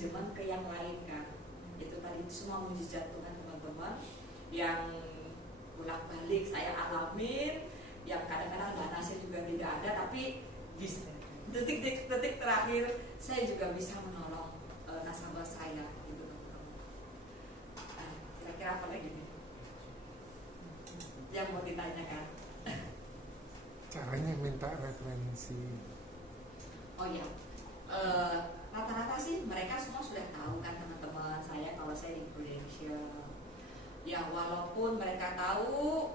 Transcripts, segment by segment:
pinjaman ke yang lain kan. Itu tadi semua mujizat Tuhan teman-teman, yang bolak balik saya alamin, yang kadang-kadang dananya juga tidak ada, tapi di detik-detik terakhir saya juga bisa menolong nasabah saya gitu teman-teman. Kira-kira apa lagi nih yang mau ditanyakan? Caranya minta referensi. Oh ya, rata-rata sih mereka semua sudah tahu kan teman-teman saya kalau saya di Prudential. Ya walaupun mereka tahu,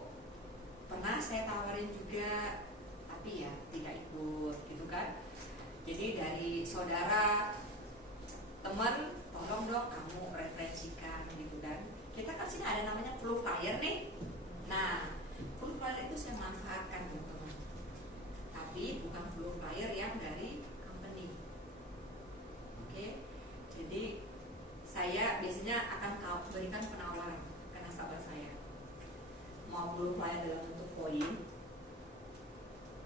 pernah saya tawarin juga, tapi ya tidak ikut gitu kan. Jadi dari saudara, teman, tolong dong kamu referensikan gitu kan. Kita kan sini ada namanya full flyer nih. Nah, full flyer itu saya manfaatkan teman-teman. Tapi bukan full flyer yang dari company. Oke. Jadi saya biasanya akan berikan penawaran ke nasabah saya. Mau full flyer dalam bentuk poin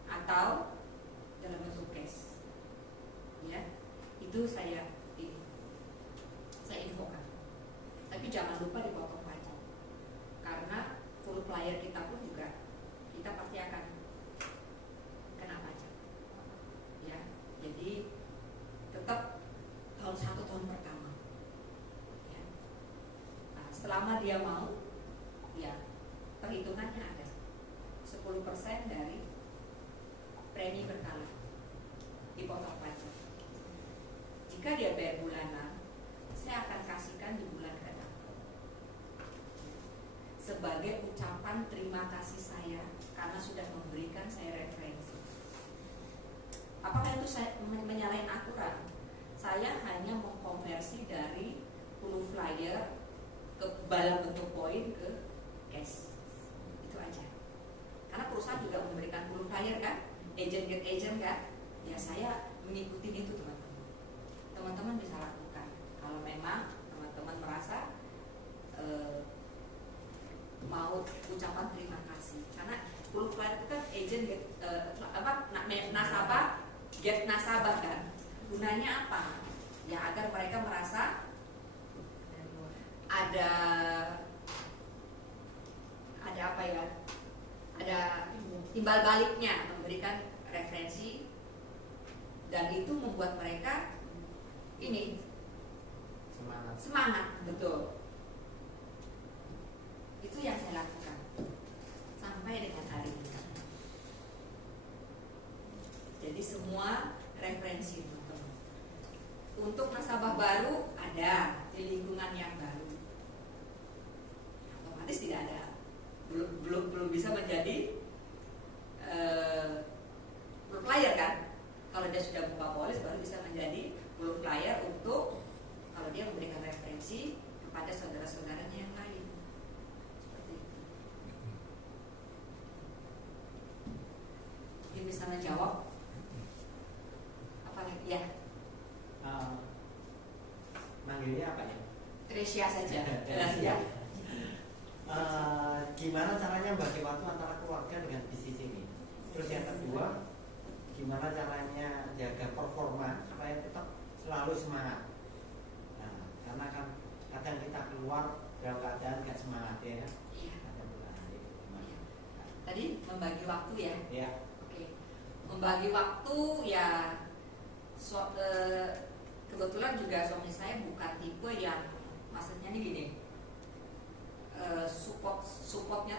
atau dalam bentuk cash. Ya, itu saya infokan. Tapi jangan lupa dipotong pajak, karena full flyer kita pun juga kita pasti akan kena pajak. Ya, jadi tetap satu tahun pertama. Ya. Nah, selama dia mau, ya perhitungannya ada 10% dari premi berkala dipotong pajak. Jika dia bayar bulanan, saya akan kasihkan di bulan ke-6 sebagai ucapan terima kasih saya karena sudah memberikan saya referensi. Apakah itu saya menyalahi aturan? Saya hanya mengkonversi dari full flyer ke dalam bentuk poin ke cash. Itu aja. Karena perusahaan juga memberikan full flyer kan, agent get agent kan. Ya saya mengikuti itu teman-teman. Teman-teman bisa lakukan kalau memang teman-teman merasa mau ucapan terima kasih. Karena full flyer itu kan agent get nasabah get nasabah kan. Gunanya apa? Ya agar mereka merasa ada apa ya? Ada timbal baliknya, memberikan referensi, dan itu membuat mereka ini semangat, betul. Itu yang saya lakukan sampai dengan hari ini. Jadi semua referensi teman-teman. Untuk nasabah baru ada di lingkungan yang baru, otomatis tidak ada, belum bisa menjadi full flyer kan. Kalau dia sudah buka polis baru bisa menjadi full flyer untuk kalau dia memberikan referensi kepada saudara-saudaranya yang lain. Seperti itu. Mungkin bisa menjawab apa lagi ya? Manggilnya apa ya? Tresia saja. Ya. Gimana caranya bagi waktu antara keluarga dengan bisnis ini? Terus yang kedua, gimana caranya jaga performa supaya tetap selalu semangat? Nah, karena kan kadang kita keluar dalam keadaan gak semangat ya. Iya. Gimana? Tadi membagi waktu ya. Ya. Oke. Membagi waktu ya. Kebetulan juga suami saya bukan tipe yang maksudnya nih gini.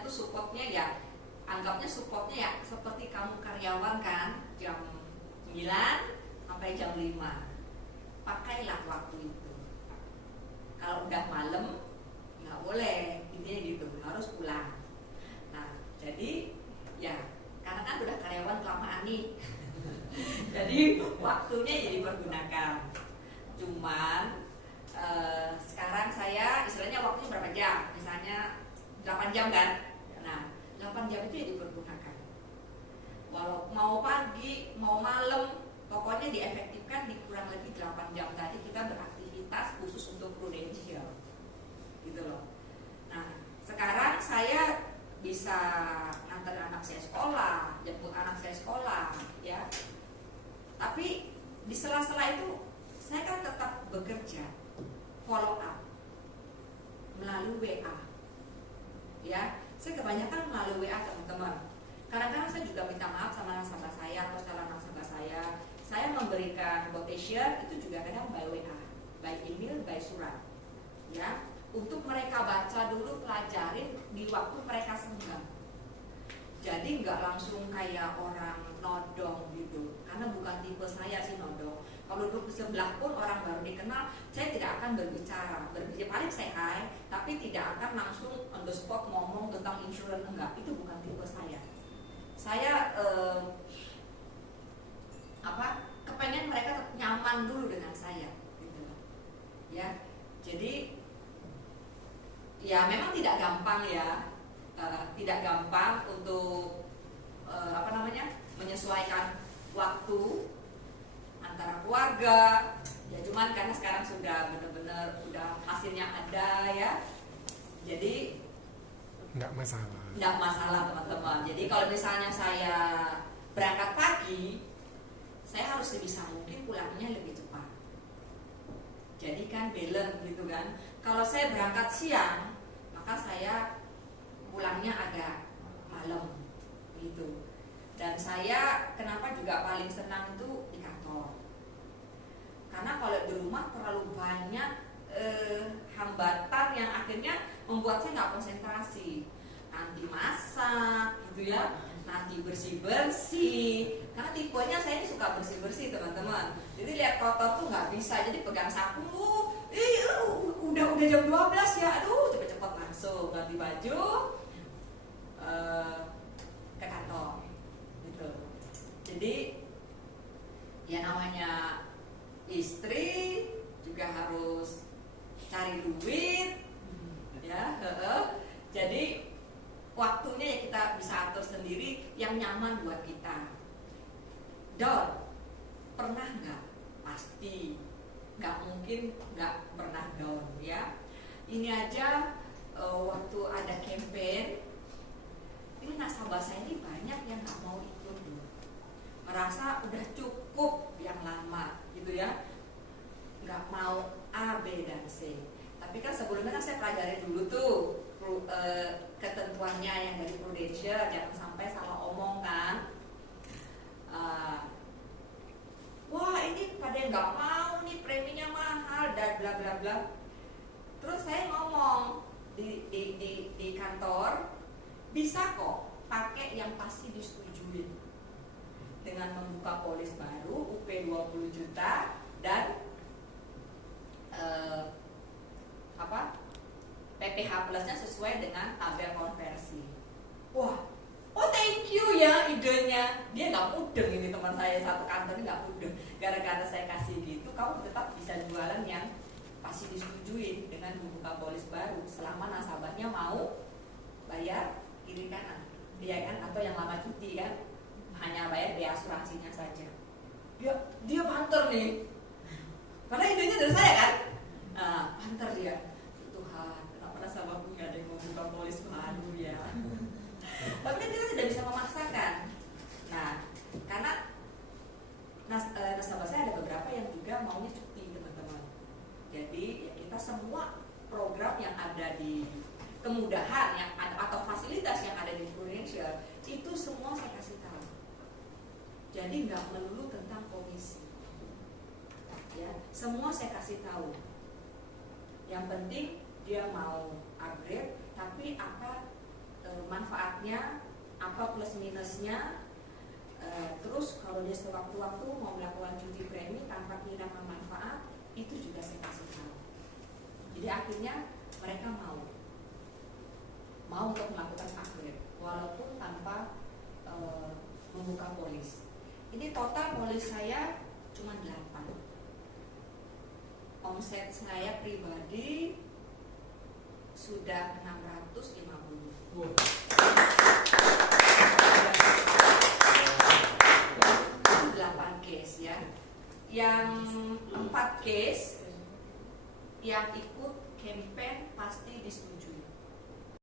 Supportnya ya anggapnya supportnya ya seperti kamu karyawan kan, jam 9 sampai jam 5 pakailah waktu itu. Kalau udah malam nggak boleh, intinya gitu, harus pulang. Nah jadi ya karena kan udah karyawan kelamaan nih jadi waktunya jadi dipergunakan. Cuman sekarang saya istilahnya waktunya berapa jam, misalnya 8 jam kan. Nah 8 jam itu ya dipergunakan, walau mau pagi mau malam, pokoknya diefektifkan di kurang lebih 8 jam tadi kita beraktivitas khusus untuk Prudential gitu loh. Nah sekarang saya bisa nganter anak saya sekolah, jemput anak saya sekolah ya, tapi di sela-sela itu saya kan tetap bekerja follow up melalui WA. Ya, saya kebanyakan melalui WA teman-teman. Kadang-kadang saya juga minta maaf sama nasabah saya atau calon nasabah saya memberikan quotation itu juga kadang by WA, by email, by surat, ya, untuk mereka baca dulu, pelajarin di waktu mereka senggang. Jadi nggak langsung kayak orang nodong gitu, karena bukan tipe saya sih nodong. Kalau duduk di sebelah pun orang baru dikenal, saya tidak akan berbicara paling say hi, tapi tidak akan langsung on the spot ngomong tentang insurance, enggak, itu bukan tipe saya. Saya kepengen mereka nyaman dulu dengan saya gitu. Ya, jadi ya memang tidak gampang ya, tidak gampang untuk menyesuaikan waktu antara keluarga ya, cuman karena sekarang sudah benar-benar udah hasilnya ada ya, jadi nggak masalah teman-teman. Jadi kalau misalnya saya berangkat pagi, saya harus sebisa mungkin pulangnya lebih cepat. Jadi kan balance gitu kan. Kalau saya berangkat siang, maka saya pulangnya agak malam gitu. Dan saya kenapa juga paling senang itu di kantor. Karena kalau di rumah terlalu banyak hambatan yang akhirnya membuat saya nggak konsentrasi. Nanti masak gitu ya, nanti bersih-bersih. Karena tipenya saya ini suka bersih-bersih teman-teman. Jadi lihat kotor tuh nggak bisa. Jadi pegang sapu, udah jam 12 ya, aduh cepet-cepet langsung ganti baju ke kantor gitu. Jadi ya namanya istri juga harus cari duit ya. Jadi waktunya ya kita bisa atur sendiri yang nyaman buat kita. Down, pernah nggak? Pasti, nggak mungkin nggak pernah down ya. Ini aja waktu ada campaign, ini nasabah saya ini banyak yang nggak mau ikut dulu, merasa udah cukup yang lama gitu ya, nggak mau A, B dan C. Tapi kan sebelumnya kan saya pelajari dulu tuh ketentuannya yang dari Prudential, jangan sampai salah omong kan. Wah ini pada nggak mau nih, preminya mahal dan bla bla bla. Terus saya ngomong di kantor, bisa kok pakai yang pasti disetujui dengan membuka polis baru UP 20 juta dan PPH plusnya sesuai dengan tabel konversi. Wah, oh thank you ya idenya. Dia nggak mudeng ini, teman saya satu kantor ini nggak mudeng. Gara-gara saya kasih gitu, kamu tetap bisa jualan yang pasti disetujui dengan membuka polis baru selama nasabahnya mau bayar kiri kanan, dia kan, atau yang lama cuti kan, hanya bayar biaya asuransinya saja. Dia banter nih. Padahal idenya dari saya kan. Banter dia. Tuhan, kenapa nasabahku nggak ada yang mau buka polis baru ya? Tapi kan kita tidak bisa memaksakan. Nah, karena nasabah saya ada beberapa yang juga maunya cuti teman-teman. Jadi ya kita semua program yang ada di kemudahan yang ada atau fasilitas yang ada di Prudential itu semua saya kasih tahu. Jadi nggak melulu tentang komisi. Ya, semua saya kasih tahu. Yang penting dia mau upgrade, tapi apa manfaatnya, apa plus minusnya, terus kalau dia sewaktu-waktu mau melakukan cuti premi tanpa kehilangan manfaat, itu juga saya kasih tahu. Jadi akhirnya mereka mau untuk melakukan upgrade walaupun tanpa membuka polis. Ini total polis saya cuma 8. Omset saya pribadi sudah 650. Wow. 8 case ya. Yang 4 case yang ikut campaign pasti disetujui